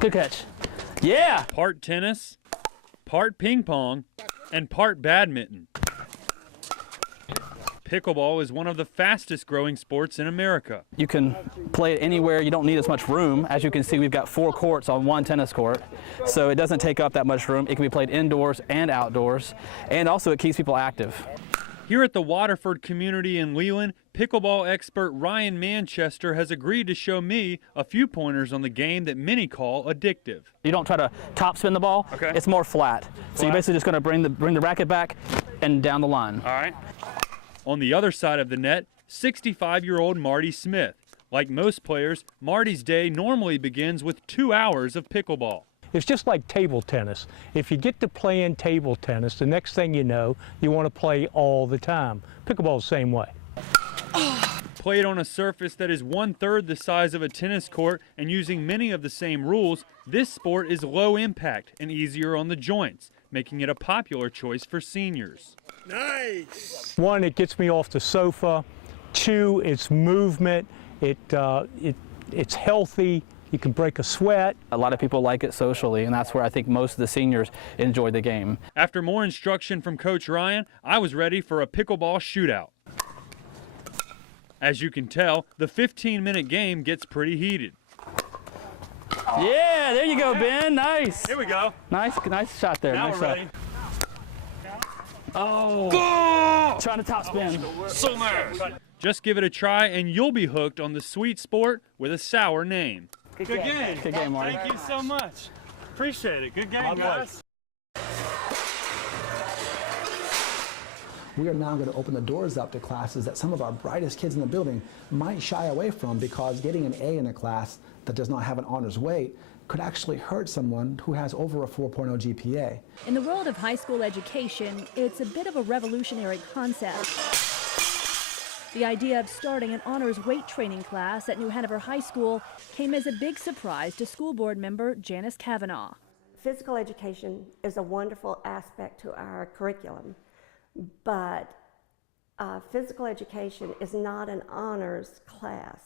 Good catch. Yeah! Part tennis, part ping pong, and part badminton. Pickleball is one of the fastest growing sports in America. You can play it anywhere. You don't need as much room. As you can see, we've got 4 courts on 1 tennis court, so it doesn't take up that much room. It can be played indoors and outdoors, and also it keeps people active. Here at the Waterford community in Leland, pickleball expert Ryan Manchester has agreed to show me a few pointers on the game that many call addictive. You don't try to top spin the ball. Okay. It's more flat. So you're basically just going to bring the racket back and down the line. All right. On the other side of the net, 65-year-old Marty Smith. Like most players, Marty's day normally begins with 2 hours of pickleball. It's just like table tennis. If you get to playing table tennis, the next thing you know, you want to play all the time. Pickleball's the same way. Played on a surface that is 1/3 the size of a tennis court and using many of the same rules, this sport is low impact and easier on the joints, making it a popular choice for seniors. Nice! 1, it gets me off the sofa. 2, it's movement. It's healthy. You can break a sweat. A lot of people like it socially, and that's where I think most of the seniors enjoy the game. After more instruction from Coach Ryan, I was ready for a pickleball shootout. As you can tell, the 15-minute game gets pretty heated. Yeah, there you go, Ben. Nice. Here we go. Nice shot there. Now nice we're shot. ready. Oh. Go! Trying to top spin. So nice. Just give it a try and you'll be hooked on the sweet sport with a sour name. Good game. Good game, Marty. Thank you so much. Appreciate it. Good game, guys. We are now going to open the doors up to classes that some of our brightest kids in the building might shy away from, because getting an A in a class that does not have an honors weight could actually hurt someone who has over a 4.0 GPA. In the world of high school education, it's a bit of a revolutionary concept. The idea of starting an honors weight training class at New Hanover High School came as a big surprise to school board member Janice Kavanaugh. Physical education is a wonderful aspect to our curriculum, but physical education is not an honors class.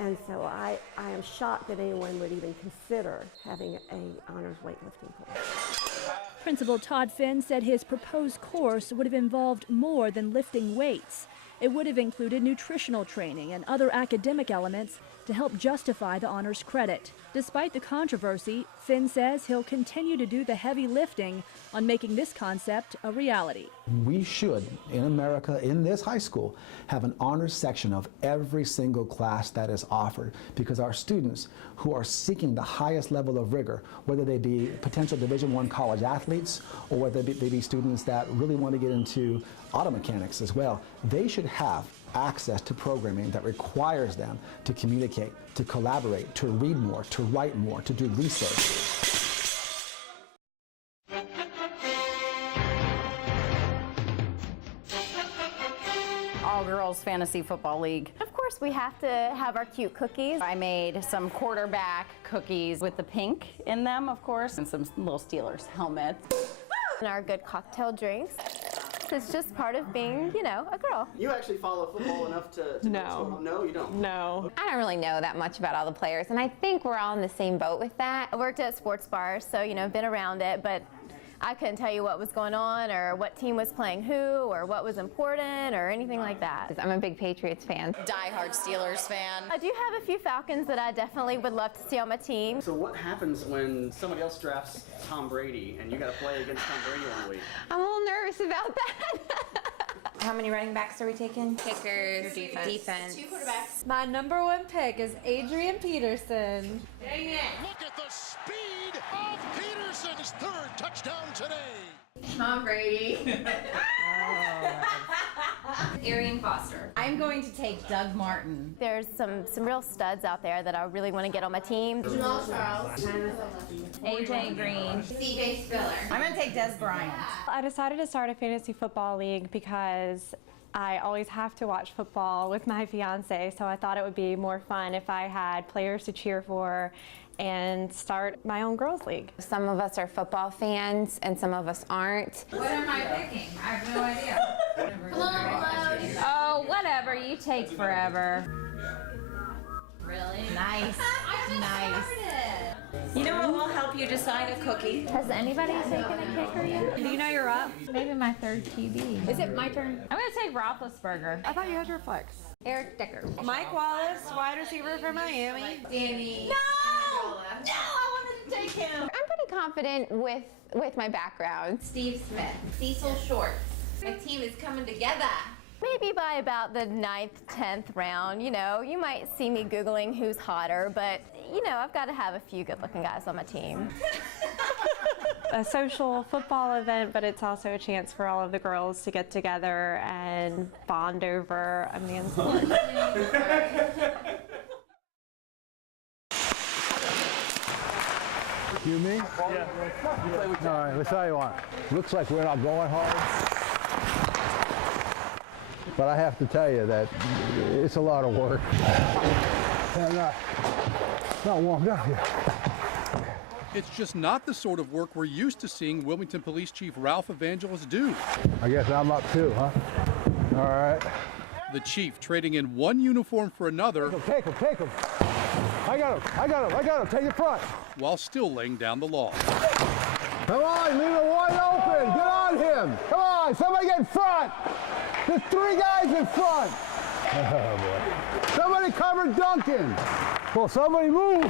And so I am shocked that anyone would even consider having an honors weightlifting course. Principal Todd Finn said his proposed course would have involved more than lifting weights. It would have included nutritional training and other academic elements to help justify the honors credit. Despite the controversy, Finn says he'll continue to do the heavy lifting on making this concept a reality. We should, in America, in this high school, have an honors section of every single class that is offered, because our students who are seeking the highest level of rigor, whether they be potential Division I college athletes or whether they be students that really want to get into auto mechanics as well, they should have access to programming that requires them to communicate, to collaborate, to read more, to write more, to do research. All-girls fantasy football league. Of course, we have to have our cute cookies. I made some quarterback cookies with the pink in them, of course, and some little Steelers helmets. And our good cocktail drinks. It's just part of being, you know, a girl. You actually follow football enough to know? No, you don't? No. I don't really know that much about all the players, and I think we're all in the same boat with that. I worked at sports bars, so, you know, been around it, but I couldn't tell you what was going on or what team was playing who or what was important or anything like that. I'm a big Patriots fan. Die-hard Steelers fan. I do have a few Falcons that I definitely would love to see on my team. So what happens when somebody else drafts Tom Brady and you got to play against Tom Brady one week? I'm a little nervous about that. How many running backs are we taking? Kickers, defense. 2 quarterbacks. My #1 pick is Adrian Peterson. Dang it. Look at the speed of Peterson's 3rd touchdown today. Tom Brady. Arian Foster. I'm going to take Doug Martin. There's some real studs out there that I really want to get on my team. Jamal Charles. AJ Green. CJ Spiller. I'm going to take Des Bryant. I decided to start a fantasy football league because I always have to watch football with my fiance, so I thought it would be more fun if I had players to cheer for and start my own girls league. Some of us are football fans and some of us aren't. What am I picking? I have no idea. Oh, whatever. You take forever. Really? Nice. Nice. You know help you decide a cookie. Has anybody taken a kicker yet? Do you know you're up? Maybe my third QB. Is it my turn? I'm going to take Roethlisberger. I thought you had your flex. Eric Decker. Mike Wallace, wide receiver for Miami. Danny. No! No, I wanted to take him. I'm pretty confident with my background. Steve Smith. Cecil Shorts. My team is coming together. Maybe by about the 9th, 10th round, you know, you might see me Googling who's hotter, but, you know, I've got to have a few good-looking guys on my team. A social football event, but it's also a chance for all of the girls to get together and bond over a man's sport. You me? Yeah. All right, let's tell you what. Looks like we're not going hard. But I have to tell you that it's a lot of work. And not warmed up yet. It's just not the sort of work we're used to seeing Wilmington Police Chief Ralph Evangelist do. I guess I'm up too, huh? All right. The chief trading in one uniform for another. Take him. I got him. Take it front. While still laying down the law. Come on, leave it wide open. Get on him. Come on, somebody get in front. There's 3 guys in front. Oh, boy. Somebody cover Duncan. Well, somebody move.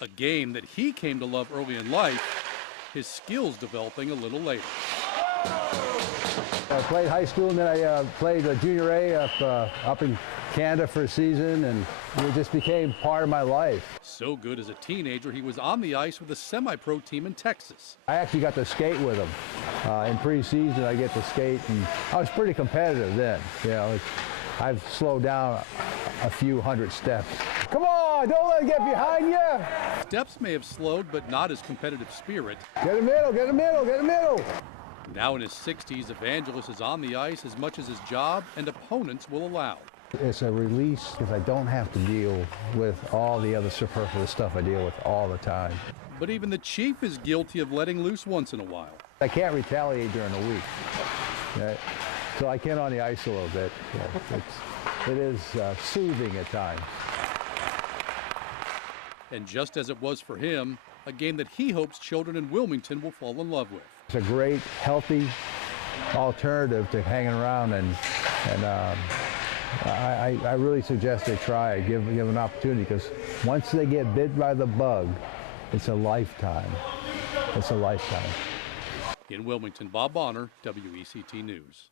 A game that he came to love early in life, his skills developing a little later. I played high school, and then I played junior A up in Canada for a season, and it just became part of my life. So good as a teenager, he was on the ice with a semi-pro team in Texas. I actually got to skate with him. In preseason, I get to skate, and I was pretty competitive then. You know, I've slowed down a few hundred steps. Come on, don't let it get behind you. Steps may have slowed, but not his competitive spirit. Get in the middle. Now in his 60s, Evangelist is on the ice as much as his job and opponents will allow. It's a release because I don't have to deal with all the other superfluous stuff I deal with all the time. But even the chief is guilty of letting loose once in a while. I can't retaliate during the week. Right? So I get on the ice a little bit. Yeah, it is soothing at times. And just as it was for him, a game that he hopes children in Wilmington will fall in love with. It's a great, healthy alternative to hanging around, and I really suggest they try it, give an opportunity, because once they get bit by the bug, it's a lifetime. It's a lifetime. In Wilmington, Bob Bonner, WECT News.